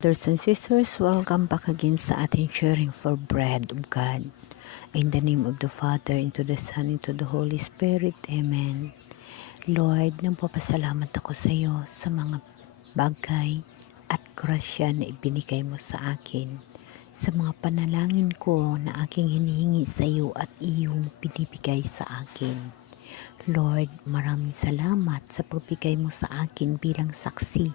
Brothers and sisters, welcome back again sa ating sharing for bread of God. In the name of the Father, into the Son, into the Holy Spirit. Amen. Lord, nagpapasalamat ako sa iyo sa mga bagay at grasya na ibinigay mo sa akin. Sa mga panalangin ko na aking hinihingi sa iyo at iyong binibigay sa akin. Lord, maraming salamat sa pagbigay mo sa akin bilang saksi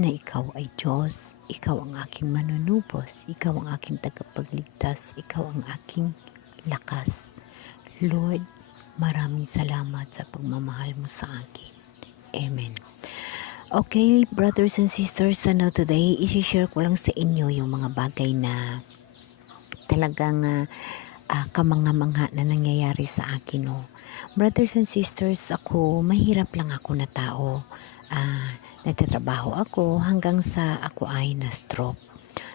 na ikaw ay Diyos, ikaw ang aking manunubos, ikaw ang aking tagapagligtas, ikaw ang aking lakas. Lord, maraming salamat sa pagmamahal mo sa akin. Amen. Okay, brothers and sisters, today, isi-share ko lang sa inyo yung mga bagay na talagang kamangha-mangha na nangyayari sa akin. Brothers and sisters, mahirap lang ako na tao. Nagtatrabaho ako hanggang sa ako ay na-stroke.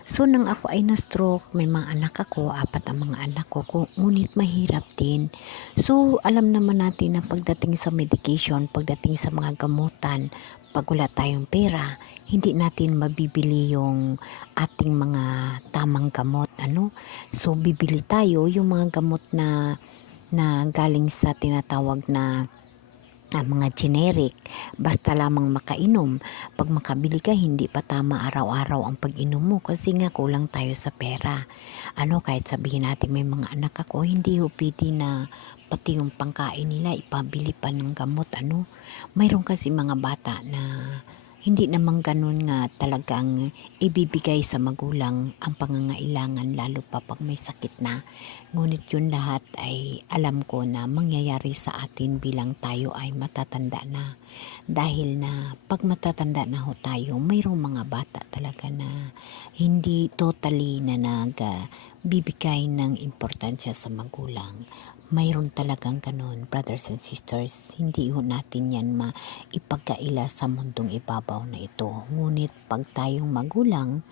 So, nang ako ay na-stroke, may mga anak ako, 4 ang mga anak ko, ngunit mahirap din. So, alam naman natin na pagdating sa medication, pagdating sa mga gamutan, pag wala tayong pera, hindi natin mabibili yung ating mga tamang gamot. So, bibili tayo yung mga gamot na galing sa tinatawag na mga generic, basta lamang makainom. Pag makabili ka, hindi pa tama araw-araw ang pag-inom mo kasi nga kulang tayo sa pera. Kahit sabihin natin may mga anak ako, hindi pwede na pati yung pangkain nila ipabili pa ng gamot. Mayroon kasi mga bata na hindi naman ganun nga talagang ibibigay sa magulang ang pangangailangan, lalo pa pag may sakit na. Ngunit yun lahat ay alam ko na mangyayari sa atin bilang tayo ay matatanda na. Dahil na pag matatanda na tayo, mayroong mga bata talaga na hindi totally na bibigay ng importansya sa magulang. Mayroon talagang ganun, brothers and sisters. Hindi natin yan maipagkaila sa mundong ibabaw na ito. Ngunit pag tayong magulang,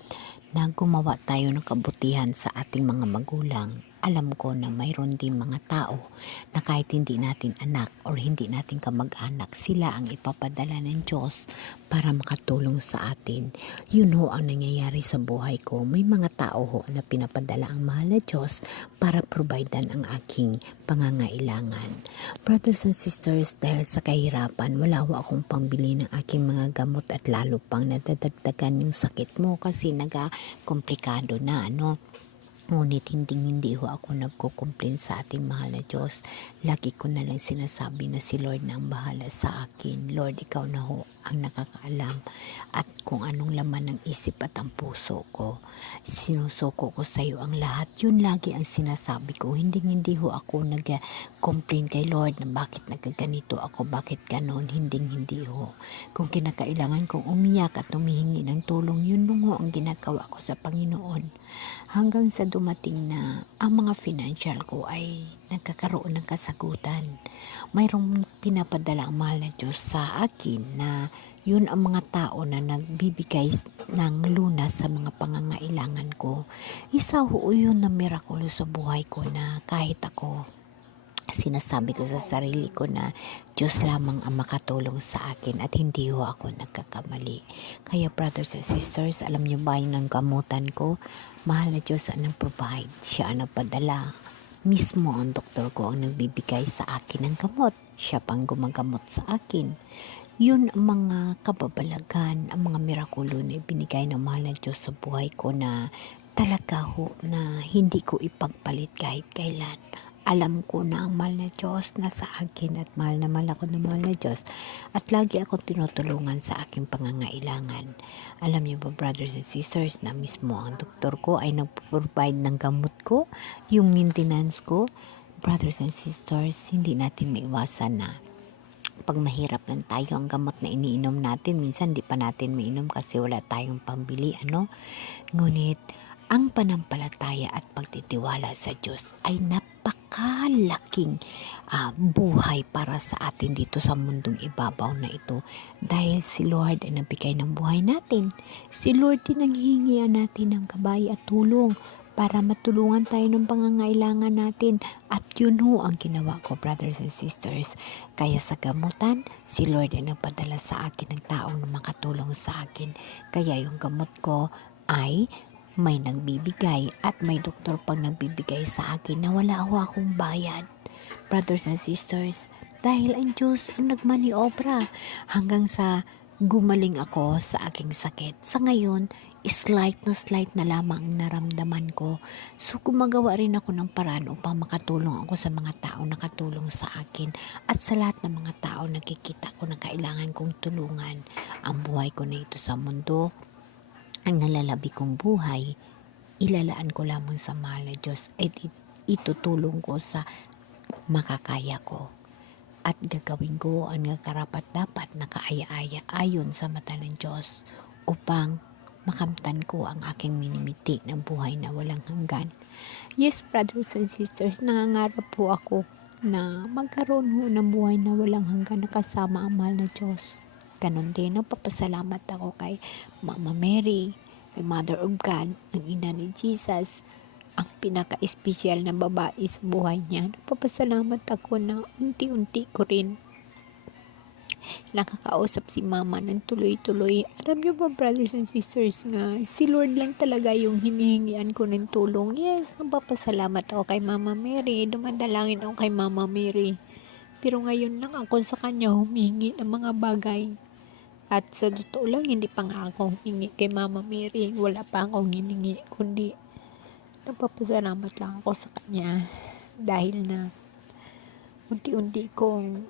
na gumawa tayo ng kabutihan sa ating mga magulang, alam ko na mayroon din mga tao na kahit hindi natin anak or hindi natin kamag-anak, sila ang ipapadala ng Diyos para makatulong sa atin. Yun ang nangyayari sa buhay ko. May mga tao na pinapadala ang mahal na Diyos para providean ang aking pangangailangan. Brothers and sisters, dahil sa kahirapan, wala akong pambili ng aking mga gamot at lalo pang nadadagdagan yung sakit mo kasi komplikado na. Ngunit hindi ako nagko-complain sa ating mahal na Diyos. Lagi ko na lang sinasabi na si Lord na ang bahala sa akin. Lord, ikaw na ang nakakaalam at kung anong laman ng isip at ang puso ko. Sinusuko ko sa iyo ang lahat. Yun lagi ang sinasabi ko. Hindi ako nag-complain kay Lord na bakit nagkaganito ako, bakit ganon. Hindi Kung kinakailangan kong umiyak at humihingi ng tulong, yun ang ginagawa ko sa Panginoon. Hanggang sa dumating na ang mga financial ko ay nagkakaroon ng kasagutan. Mayroong pinapadala ang mahal na Diyos sa akin na yun ang mga tao na nagbibigay ng lunas sa mga pangangailangan ko. Isa yun na mirakulo sa buhay ko na kahit ako, sinasabi ko sa sarili ko na Diyos lamang ang makatulong sa akin at hindi ako nagkakamali. Kaya brothers and sisters, alam niyo ba yung gamutan ko? Mahal na Diyos ang nag-provide. Siya ang nagpadala. Mismo ang doktor ko ang nagbibigay sa akin ng gamot. Siya pang gumagamot sa akin. Yun ang mga kababalagan, ang mga mirakulo na ibinigay ng mahal na Diyos sa buhay ko na talaga na hindi ko ipagpalit kahit kailan. Alam ko na ang mahal na Diyos nasa akin at mahal ako ng mahal na Diyos at lagi akong tinutulungan sa aking pangangailangan. Alam niyo ba brothers and sisters na mismo ang doktor ko ay nag-provide ng gamot ko, yung maintenance ko. Brothers and sisters, hindi natin maiwasan na pag mahirap lang tayo, ang gamot na iniinom natin, minsan di pa natin mainom kasi wala tayong pambili. Ngunit, ang panampalataya at pagtitiwala sa Diyos ay napakalaking buhay para sa atin dito sa mundong ibabaw na ito. Dahil si Lord ay nabigay ng buhay natin. Si Lord din ang hihingian natin ng gabay at tulong para matulungan tayo ng pangangailangan natin. At yun ang ginawa ko, brothers and sisters. Kaya sa gamutan, si Lord ay nagpadala sa akin ng taong na makatulong sa akin. Kaya yung gamot ko, ay may nagbibigay at may doktor pang nagbibigay sa akin na wala akong bayad. Brothers and sisters, dahil ang Diyos ang nagmaniobra hanggang sa gumaling ako sa aking sakit. Sa ngayon, slight na lamang ang naramdaman ko. So gumagawa rin ako ng paraan upang makatulong ako sa mga tao nakatulong sa akin at sa lahat ng mga tao nakikita ko na kailangan kong tulungan. Ang buhay ko na ito sa mundo, ang nalalabi kong buhay, ilalaan ko lamang sa mahal na Diyos at itutulong ko sa makakaya ko. At gagawin ko ang karapat-dapat na kaaya-aya ayon sa mata ng Diyos upang makamtan ko ang aking minimiti ng buhay na walang hanggan. Yes, brothers and sisters, nangangarap po ako na magkaroon ho ng buhay na walang hanggan na kasama ang mahal na Diyos. Ganon din, nagpapasalamat ako kay Mama Mary, kay Mother of God, ang ina ni Jesus, ang pinaka-espesyal na babae sa buhay niya. Nagpapasalamat ako na unti-unti ko rin nakakausap si Mama ng tuloy-tuloy. Alam niyo ba, brothers and sisters, nga si Lord lang talaga yung hinihingian ko ng tulong. Yes, nagpapasalamat ako kay Mama Mary. Dumadalangin ako kay Mama Mary. Pero ngayon lang ako sa kanya humingi ng mga bagay. At sa totoo lang, hindi pa nga ako humingi kay Mama Mary. Wala pa akong hiningi, kundi nagpapasalamat lang ako sa kanya. Dahil na unti-unti kong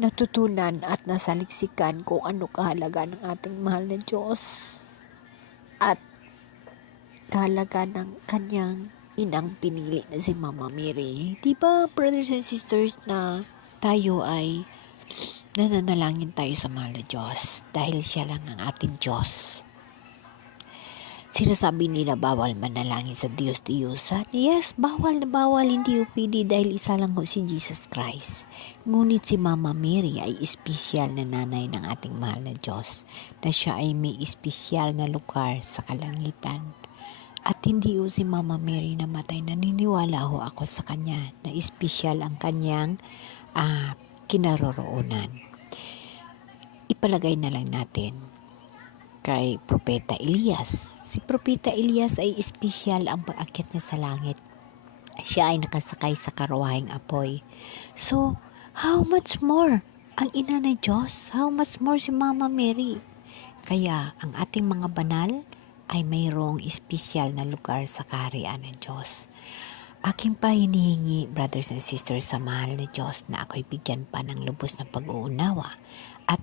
natutunan at nasaliksikan kung ano kahalaga ng ating mahal na Diyos at kahalaga ng kanyang inang pinili na si Mama Mary. Diba, brothers and sisters, na tayo ay nananalangin tayo sa mahal na Diyos dahil siya lang ang ating Diyos. Sinasabi nila bawal manalangin sa Diyos-Diyusan. Yes, bawal na bawal, hindi pwede dahil isa lang ho si Jesus Christ. Ngunit si Mama Mary ay espesyal na nanay ng ating mahal na Diyos, na siya ay may espesyal na lugar sa kalangitan. At hindi ho si Mama Mary namatay, naniniwala ho ako sa kanya na espesyal ang kanyang kinaroroonan. Ipalagay na lang natin kay Propeta Elias. Si Propeta Elias ay espesyal ang pag-akyat niya sa langit. Siya ay nakasakay sa karuwahing apoy. So, how much more ang ina ng Diyos? How much more si Mama Mary? Kaya, ang ating mga banal ay mayroong espesyal na lugar sa kaharian ng Diyos. Aking pa hinihingi, brothers and sisters, sa mahal na Diyos na ako'y bigyan pa ng lubos na pag-uunawa at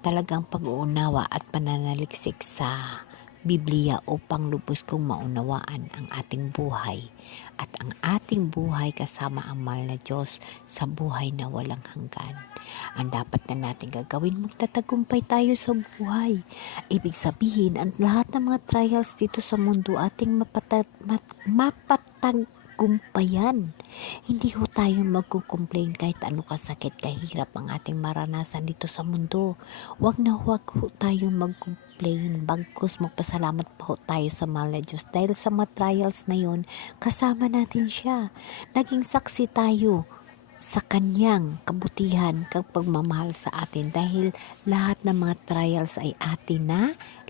talagang pag-uunawa at pananaliksik sa Biblia upang lubos kong maunawaan ang ating buhay at ang ating buhay kasama ang mahal na Diyos sa buhay na walang hanggan. Ang dapat na natin gagawin, magtatagumpay tayo sa buhay. Ibig sabihin, ang lahat ng mga trials dito sa mundo ating mapatagumpayan. Hindi ho tayo magkukomplain kahit ano kasakit, kahirap ang ating maranasan dito sa mundo. Huwag ho tayo magkomplain. Bagkus magpasalamat pa ho tayo sa mahal na Diyos dahil sa mga trials na yun, kasama natin siya. Naging saksi tayo sa kanyang kabutihan kag pagmamahal sa atin dahil lahat ng mga trials ay atin na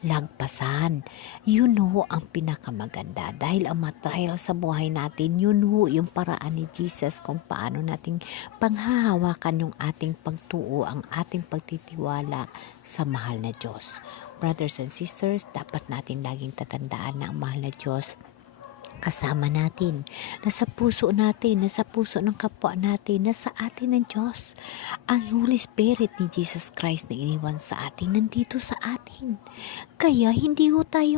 lagpasan. Yun ho ang pinakamaganda dahil ang mga trials sa buhay natin, yun ho yung paraan ni Jesus kung paano nating panghahawakan yung ating pagtuo, ang ating pagtitiwala sa mahal na Diyos. Brothers and sisters, dapat natin laging tatandaan na ang mahal na Diyos kasama natin, nasa puso natin, nasa puso ng kapwa natin, nasa atin ng Diyos. Ang Holy Spirit ni Jesus Christ na iniwan sa atin, nandito sa atin. Kaya hindi ho tayo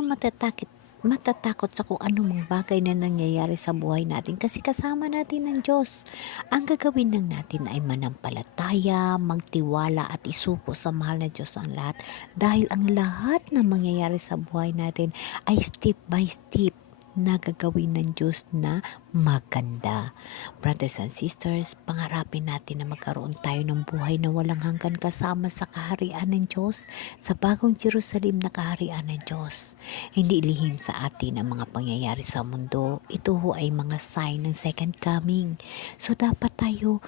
matatakot sa kung anumang bagay na nangyayari sa buhay natin kasi kasama natin ng Diyos. Ang gagawin lang natin ay manampalataya, magtiwala at isuko sa mahal na Diyos ang lahat dahil ang lahat na mangyayari sa buhay natin ay step by step na gagawin ng Diyos na maganda. Brothers and sisters, pangarapin natin na magkaroon tayo ng buhay na walang hanggan kasama sa kaharian ng Diyos, sa bagong Jerusalem na kaharian ng Diyos. Hindi lihim sa atin ang mga pangyayari sa mundo. Ito ho ay mga sign ng second coming. So dapat tayo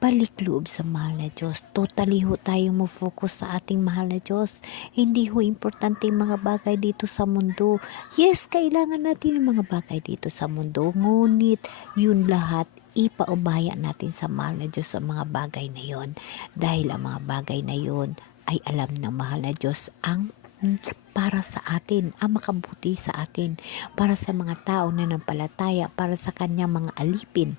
balik loob sa mahal na Diyos. Totally ho tayo mag-focus sa ating mahal na Diyos. Hindi ho importante yung mga bagay dito sa mundo. Yes, kailangan natin yung mga bagay dito sa mundo. Ngunit yun lahat, ipaubaya natin sa mahal na Diyos sa mga bagay na yon. Dahil ang mga bagay na yon ay alam ng mahal na Diyos ang para sa atin, ang makabuti sa atin, para sa mga tao na nampalataya, para sa kanyang mga alipin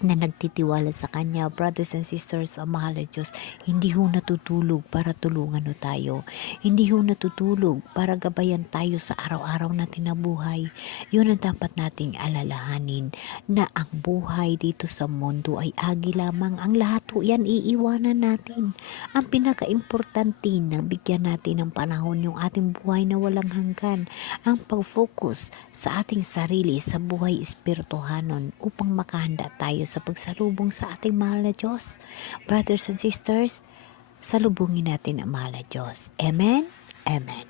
na nagtitiwala sa Kanya. Brothers and sisters, ang mahal na Diyos, hindi ho natutulog para tulungan ho tayo. Hindi ho natutulog para gabayan tayo sa araw-araw natin na buhay. Yun ang dapat nating alalahanin, na ang buhay dito sa mundo ay agi lamang. Ang lahat ho yan iiwanan natin. Ang pinaka-importante na bigyan natin ng panahon yung ating buhay na walang hanggan. Ang pag-focus sa ating sarili, sa buhay espirituhanon, upang makahanda tayo sa pagsalubong sa ating mahal na Diyos. Brothers and sisters, salubungin natin ang mahal na Diyos. Amen? Amen.